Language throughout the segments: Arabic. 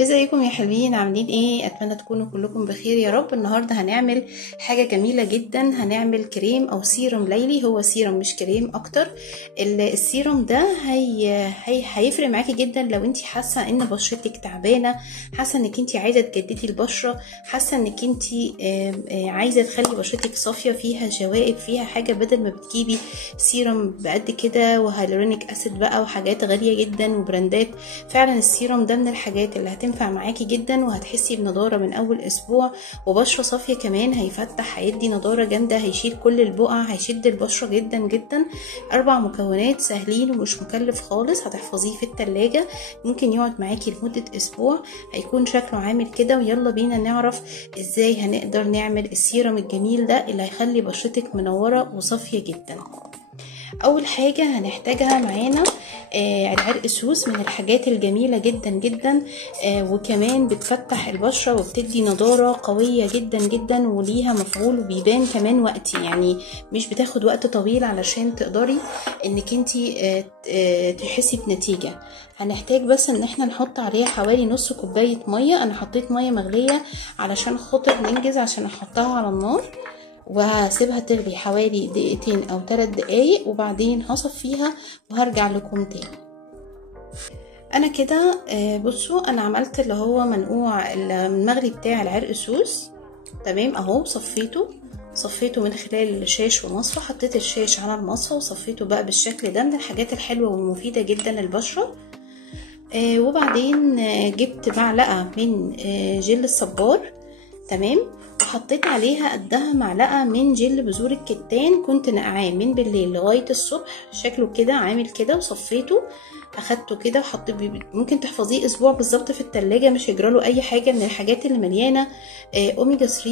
ازيكم يا حلوين؟ عاملين ايه؟ اتمنى تكونوا كلكم بخير يا رب. النهارده هنعمل حاجه جميله جدا، هنعمل كريم او سيروم ليلي. هو سيروم مش كريم اكتر. السيروم ده هيفرق معاكي جدا لو انت حاسه ان بشرتك تعبانه، حاسه انك انت عايزه تجددي البشره، حاسه انك انت عايزه تخلي بشرتك صافيه، فيها جوائب، فيها حاجه، بدل ما بتجيبي سيروم بقد كده وهيالورونيك اسيد بقى وحاجات غاليه جدا وبراندات. فعلا السيروم ده من الحاجات اللي هتنفع معاكي جدا، وهتحسي بنضاره من اول اسبوع، وبشره صافيه كمان. هيفتح، هيدي نضاره جامده، هيشيل كل البقع، هيشد البشره جدا جدا. 4 مكونات سهلين ومش مكلف خالص. هتحفظيه في التلاجة، ممكن يقعد معاكي لمده اسبوع، هيكون شكله عامل كده. ويلا بينا نعرف ازاي هنقدر نعمل السيروم الجميل ده اللي هيخلي بشرتك منوره وصافيه جدا. اول حاجه هنحتاجها معانا العرق سوس، من الحاجات الجميله جدا جدا، وكمان بتفتح البشره وبتدي نضاره قويه جدا جدا، وليها مفعول وبيبان كمان وقتي، يعني مش بتاخد وقت طويل علشان تقدري انك انتي تحسي بنتيجه. هنحتاج بس ان احنا نحط عليها حوالي نص كوبايه ميه. انا حطيت ميه مغليه علشان خاطر ننجز، عشان احطها على النار وهسيبها تغلي حوالي 2 أو 3 دقايق، وبعدين هصفيها وهرجع لكم تاني. انا كده بصوا، انا عملت اللي هو منقوع المغلي بتاع العرق سوس، تمام اهو. صفيته من خلال الشاش ومصفى، حطيت الشاش على المصفى وصفيته بقى بالشكل ده. من الحاجات الحلوه والمفيده جدا للبشره. وبعدين جبت معلقه من جل الصبار، تمام، وحطيت عليها قدها معلقه من جل بذور الكتان، كنت نقعاه من بالليل لغايه الصبح، شكله كده عامل كده. وصفيته، اخدته كده وحطيت، ممكن تحفظيه اسبوع بالظبط في التلاجة، مش هيجراله اي حاجه. من الحاجات اللي مليانه اوميجا 3،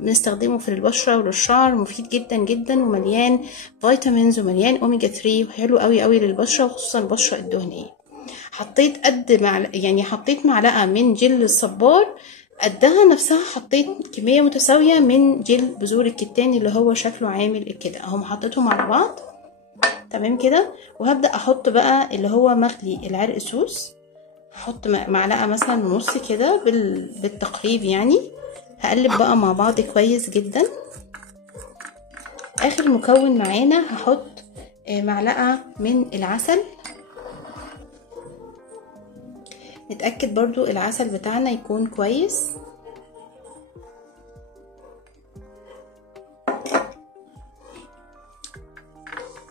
بنستخدمه في البشره وللشعر، مفيد جدا جدا، ومليان فيتامينز ومليان اوميجا 3، وحلو قوي قوي للبشره، وخصوصا البشره الدهنيه. حطيت حطيت معلقه من جل الصبار، قدها نفسها حطيت كمية متساوية من جل بذور الكتان اللي هو شكله عامل كده اهو. حطيتهم على بعض تمام كده. وهبدأ احط بقى اللي هو مغلي العرق سوس، هحط معلقة مثلا ونص كده بالتقريب يعني. هقلب بقى مع بعض كويس جدا. اخر مكون معانا هحط معلقة من العسل. نتأكد برضو العسل بتاعنا يكون كويس.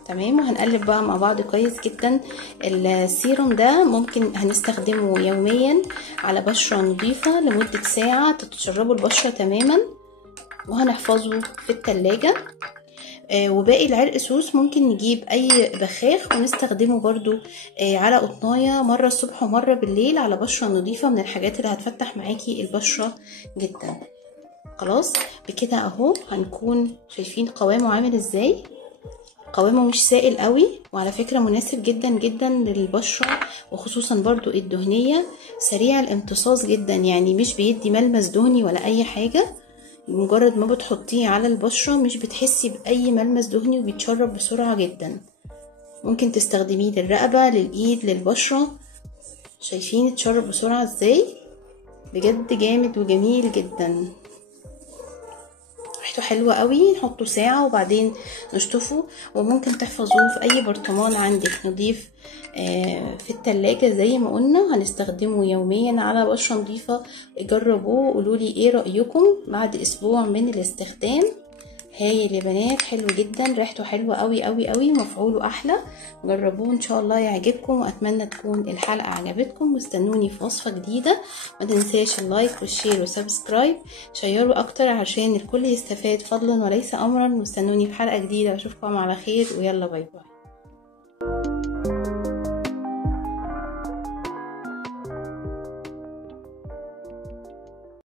تمام، وهنقلب بقى مع بعض كويس جدا. السيروم ده ممكن هنستخدمه يوميا على بشرة نظيفة لمدة ساعة، تتشربوا البشرة تماما، وهنحفظه في التلاجة. وباقي العرق سوس ممكن نجيب اي بخاخ ونستخدمه برضو على قطنايه، مرة الصبح ومرة بالليل على بشرة نظيفة. من الحاجات اللي هتفتح معاكي البشرة جدا. خلاص بكده اهو، هنكون شايفين قوامه عامل ازاي. قوامه مش سائل قوي، وعلى فكرة مناسب جدا جدا للبشرة، وخصوصا برضو الدهنية. سريع الامتصاص جدا، يعني مش بيدي ملمس دهني ولا اي حاجة. مجرد ما بتحطيه على البشرة مش بتحسي بأي ملمس دهني، وبيتشرب بسرعة جدا. ممكن تستخدميه للرقبة، للإيد، للبشرة. شايفين اتشرب بسرعة ازاي؟ بجد جامد وجميل جدا، ريحته حلوة قوي. نحطه ساعة وبعدين نشطفه، وممكن تحفظوه في اي برطمان عندك نضيف في التلاجة. زي ما قلنا هنستخدمه يوميا على بشرة نظيفة. جربوه وقولولي ايه رأيكم بعد اسبوع من الاستخدام. هايل يا بنات، حلو جدا، ريحته حلوة قوي قوي قوي، مفعوله احلى. جربوه ان شاء الله يعجبكم، واتمنى تكون الحلقة عجبتكم. واستنوني في وصفة جديدة. ما تنساش اللايك والشير والسبسكرايب، شيروا اكتر عشان الكل يستفاد فضلا وليس امرا. واستنوني في حلقة جديدة، واشوفكم على خير، ويلا باي باي.